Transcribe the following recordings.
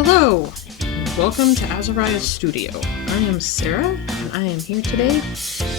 Hello, and welcome to Azariah's Studio. I am Sarah, and I am here today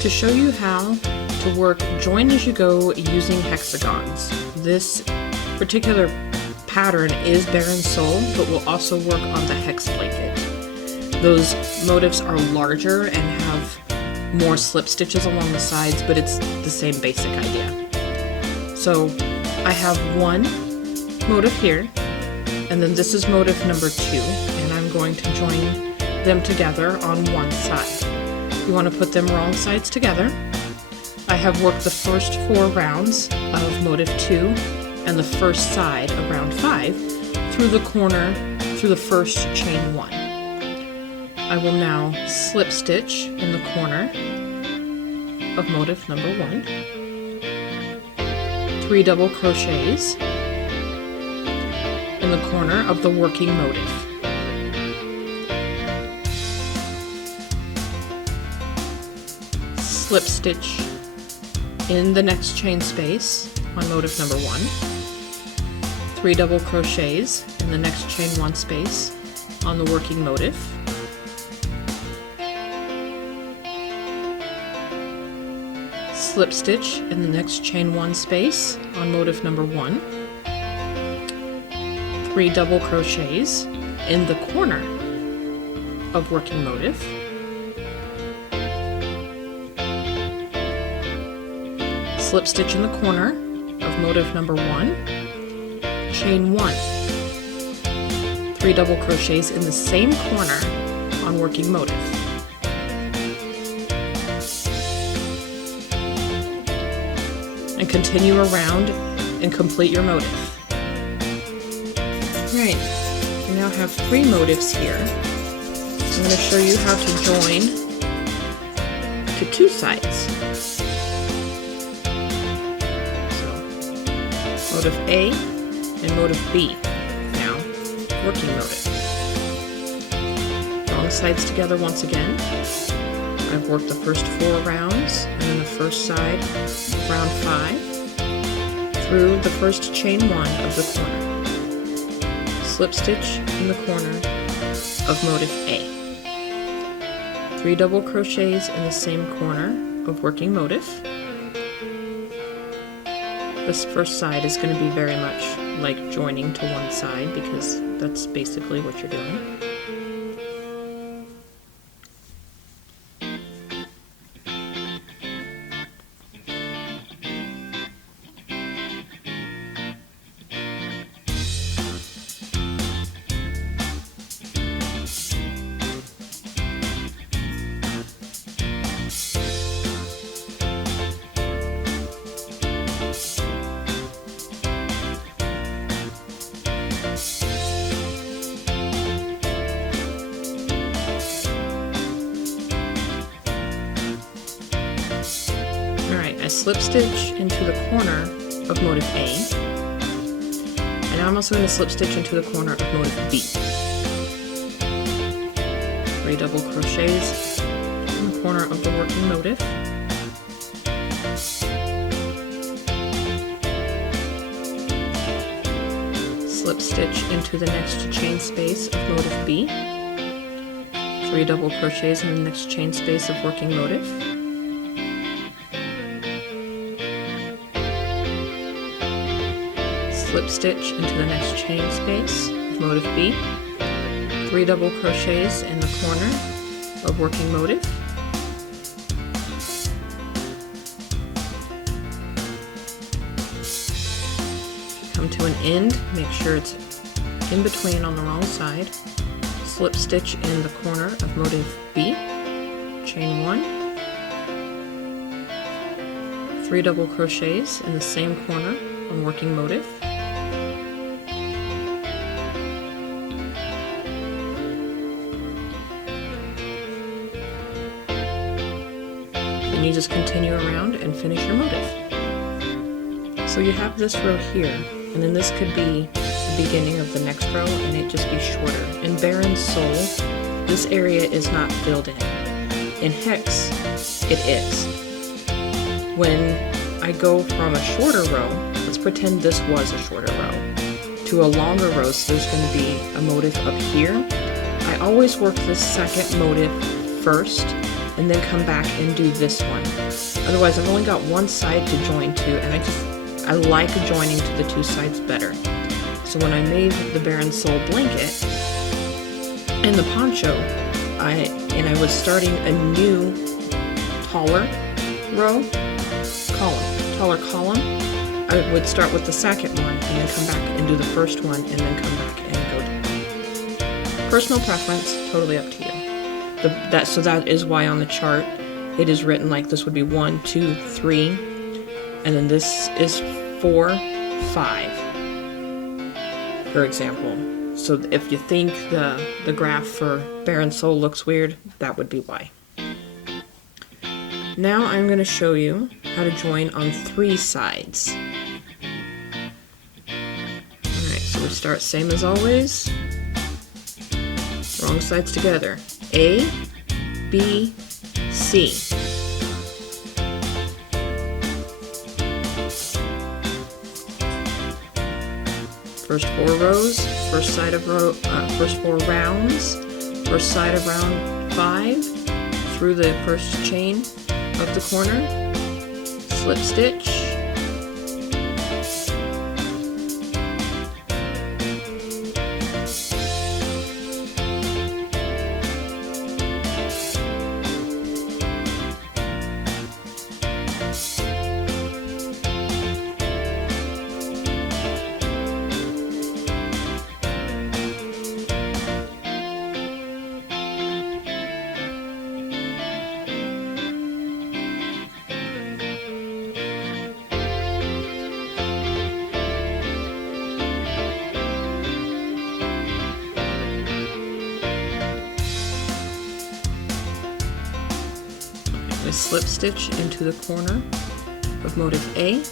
to show you how to work join as you go using hexagons. This particular pattern is Barren Soul, but will also work on the hex blanket. Those motifs are larger and have more slip stitches along the sides, but it's the same basic idea. So I have one motif here, and then this is motif number 2, and I'm going to join them together on one side. You want to put them wrong sides together. I have worked the first 4 rounds of motif 2 and the first side of round 5 through the corner through the first chain 1. I will now slip stitch in the corner of motif number 1, 3 double crochets in the corner of the working motif. Slip stitch in the next chain space on motif number 1, 3 double crochets in the next chain 1 space on the working motif, slip stitch in the next chain 1 space on motif number 1, 3 double crochets in the corner of working motif, slip stitch in the corner of motif number 1, chain 1, 3 double crochets in the same corner on working motif, and continue around and complete your motif. Right, I now have 3 motifs here. I'm going to show you how to join to 2 sides. So, motif A and motif B. Now, working motif. Wrong sides together once again. I've worked the first 4 rounds, and then the first side of round 5 through the first chain 1 of the corner. Slip stitch in the corner of motif A. 3 double crochets in the same corner of working motif. This first side is going to be very much like joining to one side because that's basically what you're doing. I slip stitch into the corner of motif A, and now I'm also going to slip stitch into the corner of motif B. 3 double crochets in the corner of the working motif, slip stitch into the next chain space of motif B, 3 double crochets in the next chain space of working motif, slip stitch into the next chain space of motif B, 3 double crochets in the corner of working motif, come to an end, make sure it's in between on the wrong side, slip stitch in the corner of motif B, chain 1, 3 double crochets in the same corner on working motif, and you just continue around and finish your motif. So you have this row here, and then this could be the beginning of the next row, and it just be shorter. In Barren Soul, this area is not filled in. In Hex, it is. When I go from a shorter row, let's pretend this was a shorter row. to a longer row, so there's going to be a motif up here. I always work the second motif first and then come back and do this one. Otherwise, I've only got one side to join to, and I like joining to the two sides better. So when I made the Barren Soul blanket and the poncho, I was starting a new taller column, I would start with the second one and then come back and do the first one and then come back and go down. Personal preference, totally up to you. So that is why on the chart it is written like this would be 1, 2, 3, and then this is 4, 5, for example. So if you think the graph for Barren Soul looks weird, that would be why. Now I'm going to show you how to join on 3 sides. Alright, so we start same as always. Wrong sides together. A, B, C. First 4 rows, first 4 rounds, first side of round 5, through the first chain of the corner, slip stitch, slip stitch into the corner of motif A,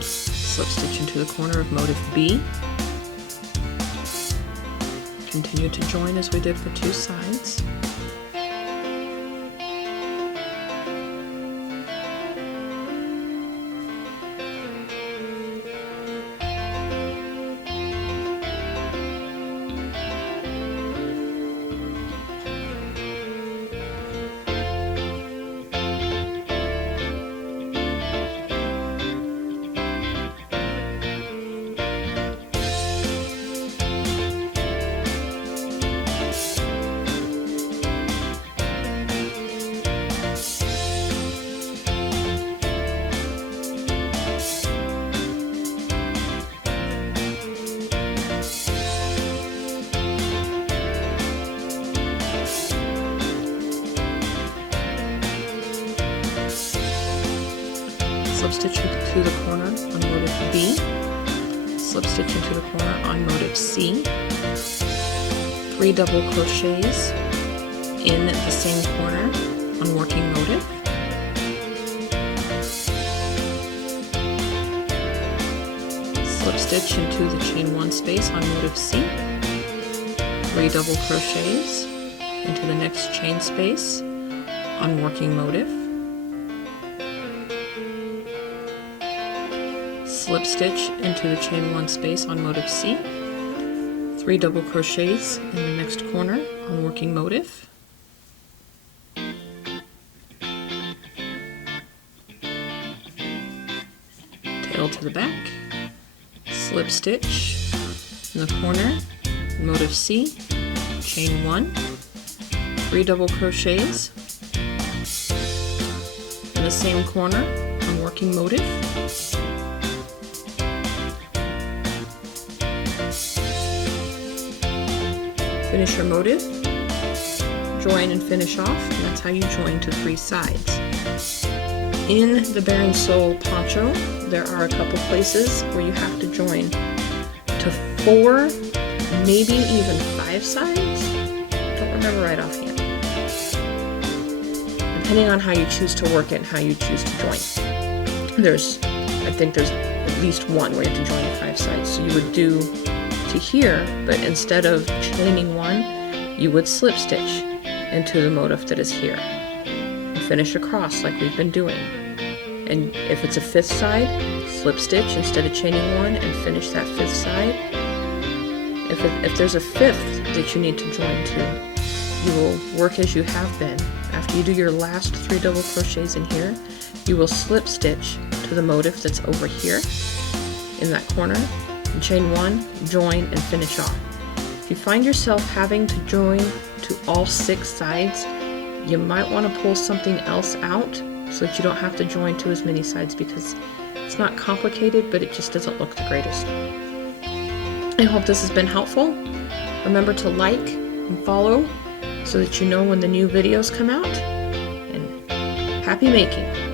slip stitch into the corner of motif B, continue to join as we did for 2 sides. Slip stitch into the corner on motif B, slip stitch into the corner on motif C, 3 double crochets in the same corner on working motif, slip stitch into the chain 1 space on motif C, 3 double crochets into the next chain space on working motif, slip stitch into the chain 1 space on motif C, 3 double crochets in the next corner on working motif, tail to the back, slip stitch in the corner, motif C, chain 1, 3 double crochets in the same corner on working motif, finish your motif, join and finish off, and that's how you join to 3 sides. In the Barren Soul poncho, there are a couple places where you have to join to 4, maybe even 5 sides. Don't remember right offhand. Depending on how you choose to work it and how you choose to join. I think there's at least one where you have to join to 5 sides. So you would do to here, but instead of chaining 1, you would slip stitch into the motif that is here and finish across like we've been doing. And if it's a 5th side, slip stitch instead of chaining 1 and finish that 5th side, if there's a fifth that you need to join to, you will work as you have been. After you do your last 3 double crochets in here, you will slip stitch to the motif that's over here in that corner, and chain 1, join, and finish off. If you find yourself having to join to all 6 sides, you might want to pull something else out so that you don't have to join to as many sides, because it's not complicated, but it just doesn't look the greatest. I hope this has been helpful. Remember to like and follow so that you know when the new videos come out, and happy making!